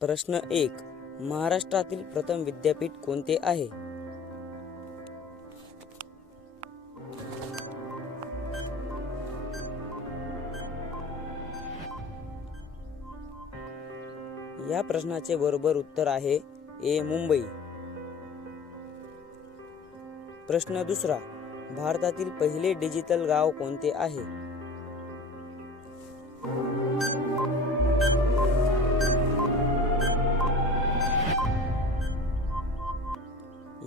प्रश्न 1. महाराष्ट्रातील प्रथम विद्यापीठ कोणते आहे? या प्रश्नाचे बरोबर उत्तर आहे ए. मुंबई. प्रश्न 2. भारतातील पहिले डिजिटल गाव कोणते आहे?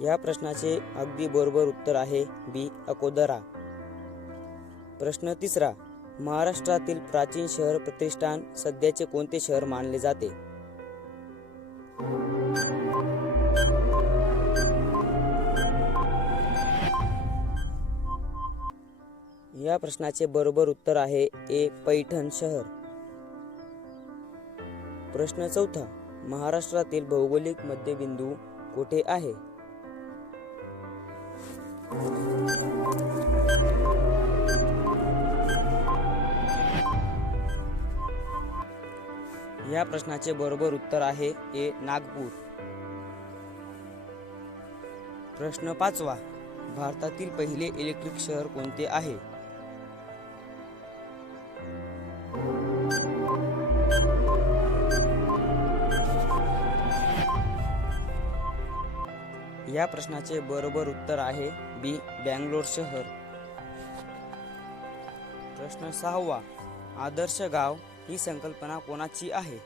या प्रश्नाचे अगदी बरोबर उत्तर आहे बी. अकोदरा. प्रश्न 3. महाराष्ट्रातील प्राचीन शहर प्रतिष्ठान सध्याचे कोणते शहर मानले जाते? या प्रश्नाचे बरोबर उत्तर आहे ए. पैठण शहर. प्रश्न 4. महाराष्ट्रातील भौगोलिक मध्यबिंदू कोठे आहे? या प्रश्नाचे बरोबर उत्तर आहे ए. नागपूर. प्रश्न 5. भारतातील पहिले इलेक्ट्रिक शहर कोणते आहे? या प्रश्नाचे बरोबर उत्तर आहे बी. बँगलोर शहर. प्रश्न 6. आदर्श गाव ही संकल्पना कोणाची आहे?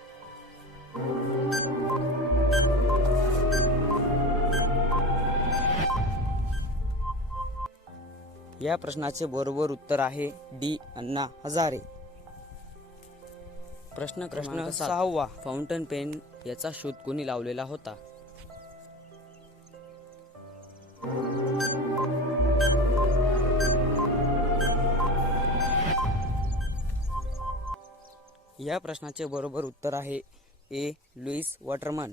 या प्रश्नाचे बरोबर उत्तर आहे डी. अण्णा हजारे. प्रश्न 6. फाउंटन पेन याचा शोध कोणी लावलेला होता? या प्रश्नाचे बरोबर उत्तर आहे ए. Lewis Waterman.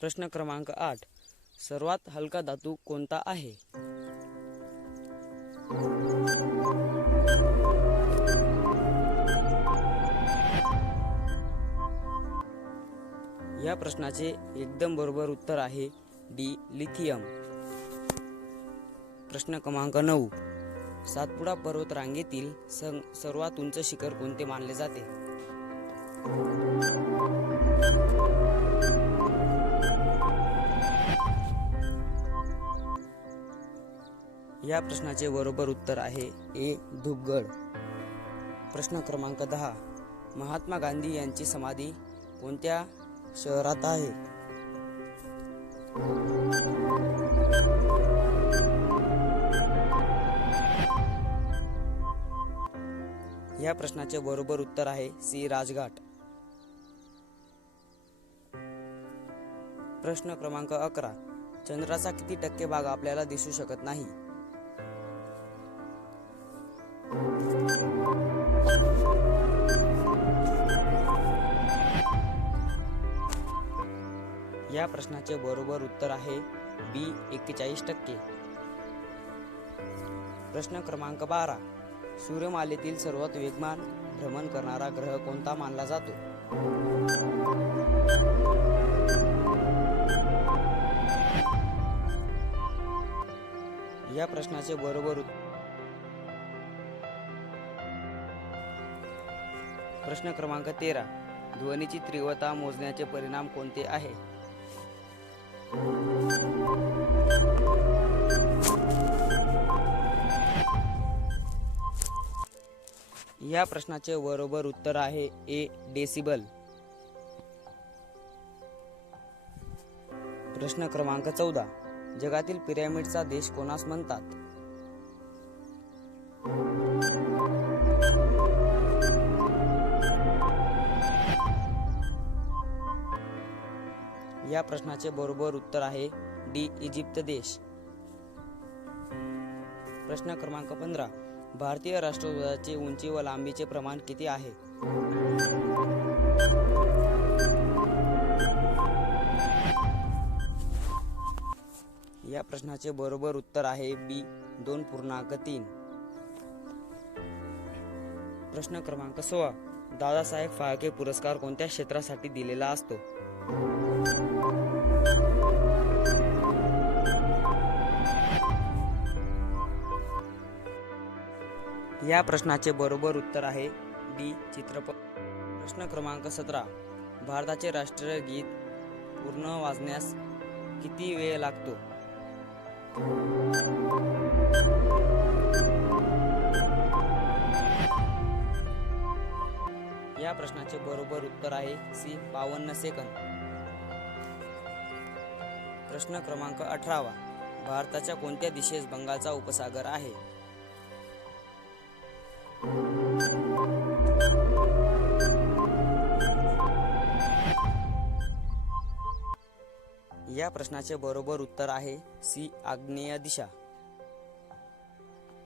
प्रश्न क्रमांक 8. सर्वात हलका धातू कोणता आहे? या प्रश्नाचे एकदम बरोबर उत्तर आहे डी. लिथियम. प्रश्न क्रमांक 9. सातपुडा पर्वत रांगेतील सर्वात उंच शिखर कोणते मानले जाते? या प्रश्नाचे बरोबर उत्तर आहे ए. धूपगड. प्रश्न क्रमांक 10. महात्मा गांधी यांची समाधी कोणत्या शहरात आहे? या प्रश्नाचे बरोबर उत्तर आहे सी. राजघाट. प्रश्न क्रमांक 11. चंद्राचा किती टक्के भाग आपल्याला दिसू शकत नाही? या प्रश्नाचे बरोबर उत्तर आहे बी. 41%. प्रश्न क्रमांक 12. सूर्यमालेतील सर्वात वेगवान भ्रमण करणारा ग्रह कोणता मानला जातो? या प्रश्नाचे बरोबर प्रश्न क्रमांक 13. ध्वनीची तीव्रता मोजण्याचे परिणाम कोणते आहे? या प्रश्नाचे बरोबर उत्तर आहे ए. डेसिबल. प्रश्न क्रमांक 14. जगातील पिरॅमिडचा देश कोणास म्हणतात? या प्रश्नाचे बरोबर उत्तर आहे डी. इजिप्त देश. प्रश्न क्रमांक 15. भारतीय राष्ट्रध्वजाची उंची व लांबीचे प्रमाण किती आहे? या प्रश्नाचे बरोबर उत्तर आहे बी. 2.3. प्रश्न क्रमांक 16. दादासाहेब फाळके पुरस्कार कोणत्या क्षेत्रासाठी दिलेला असतो? या प्रश्नाचे बरोबर उत्तर आहे डी चित्रपट. प्रश्न क्रमांक 17. भारताचे राष्ट्रीय गीत पूर्ण वाजण्यास किती वेळ लागतो? या प्रश्नाचे बरोबर उत्तर आहे सी 52 सेकंद. प्रश्न क्रमांक 18. भारताच्या कोणत्या दिशेस बंगालचा उपसागर आहे? या प्रश्नाचे बरोबर उत्तर आहे सी आग्नेय दिशा.